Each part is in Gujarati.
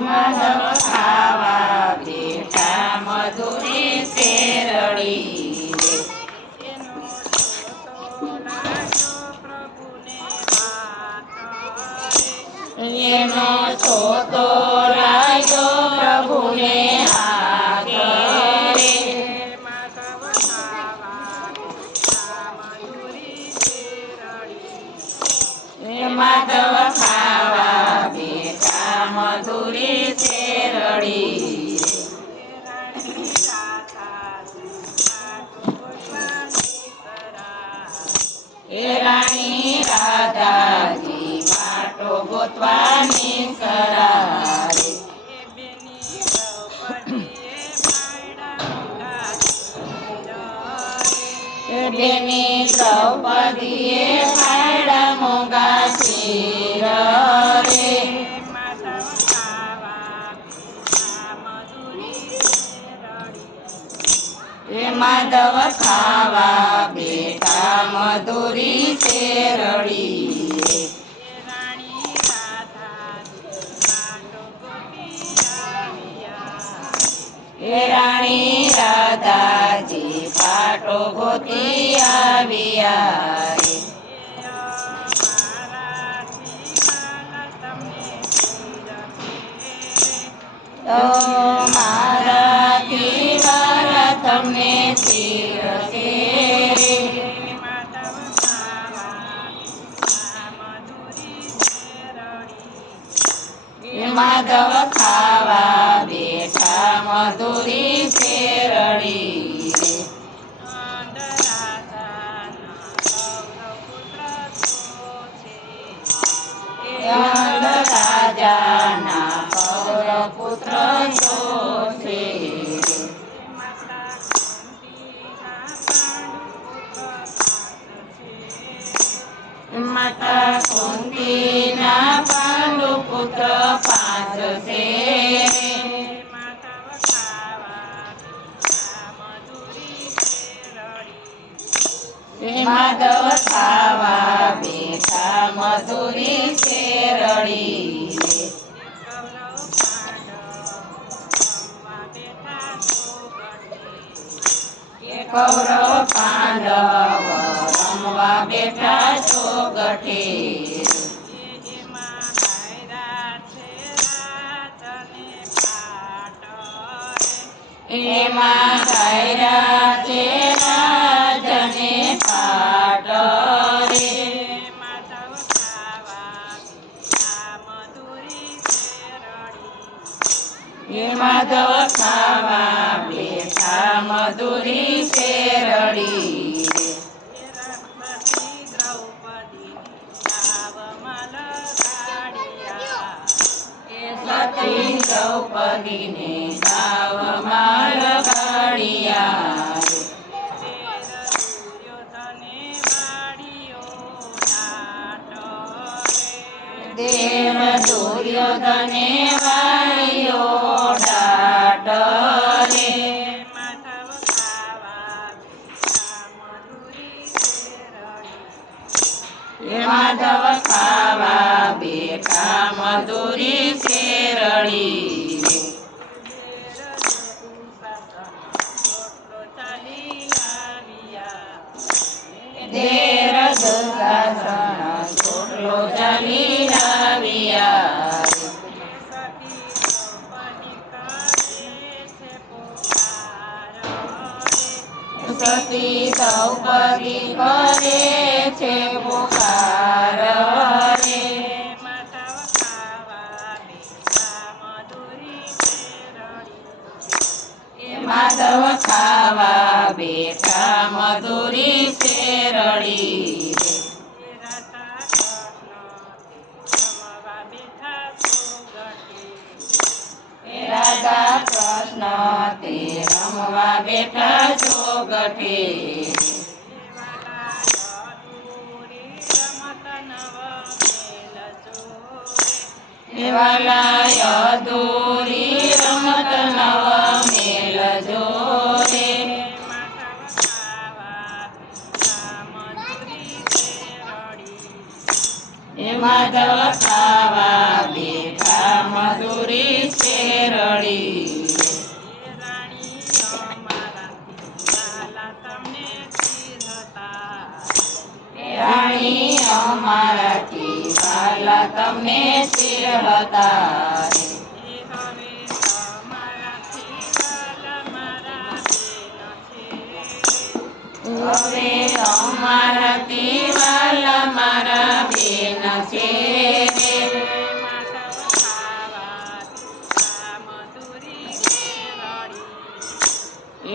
માધવ ખાવા બેઠા મધુરી માધવ ખાવા બેટા મધુરી શેરડી. રાણી રાધાજી પાટો ગોતી આવ્યા. તમને શિરસે માધવ ખાવા બેઠા મધુરી શેરડી. રાજાના માધવ ખાવા બેઠા મધુરી શેરડી કૌરવ પાંડવ રમવા બેઠા છો ગઠે એમાં માધવ ખાવા બેઠા મધુરી શેરડી સતી દ્રૌપદીને સાવ માલ કાઢિયા દેવ દુર્યોધને બેઠા મધુરી શેરડી. દેર દુર્ગાસન ચોટલો ચાલી લાવ્યા સતી દ્રૌપદી કરે છે પુકાર. માધવ ખાવા બેઠા મધુરી શેરડી રાધા કૃષ્ણ તે રમવા બેઠા છો ગઠે. એવાલા માધવ ખાવા બેઠા મધુરી શેરડી રાણી અમારાથી વાલા તમને હતા અમારા. હવે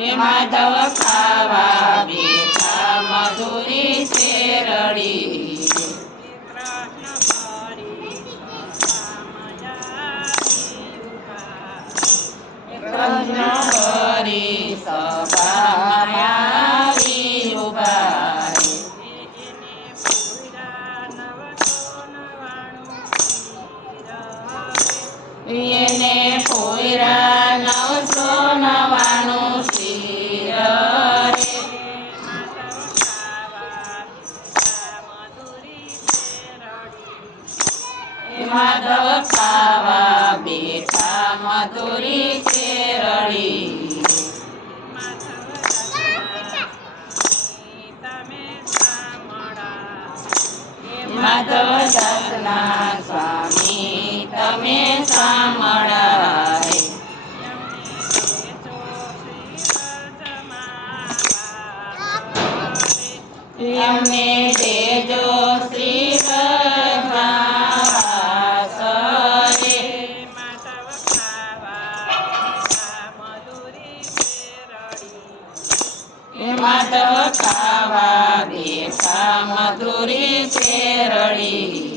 એ માધવ ખાવા બેઠા મધુરી શેરડી કૃષ્ણ હરી સભામાં માધવ ખાવા બેઠા મધુરી શેરડી માધવ દાસના સ્વામી તમે સાંભળા. એમને તડકાવા બેઠા મધુરી શેરડી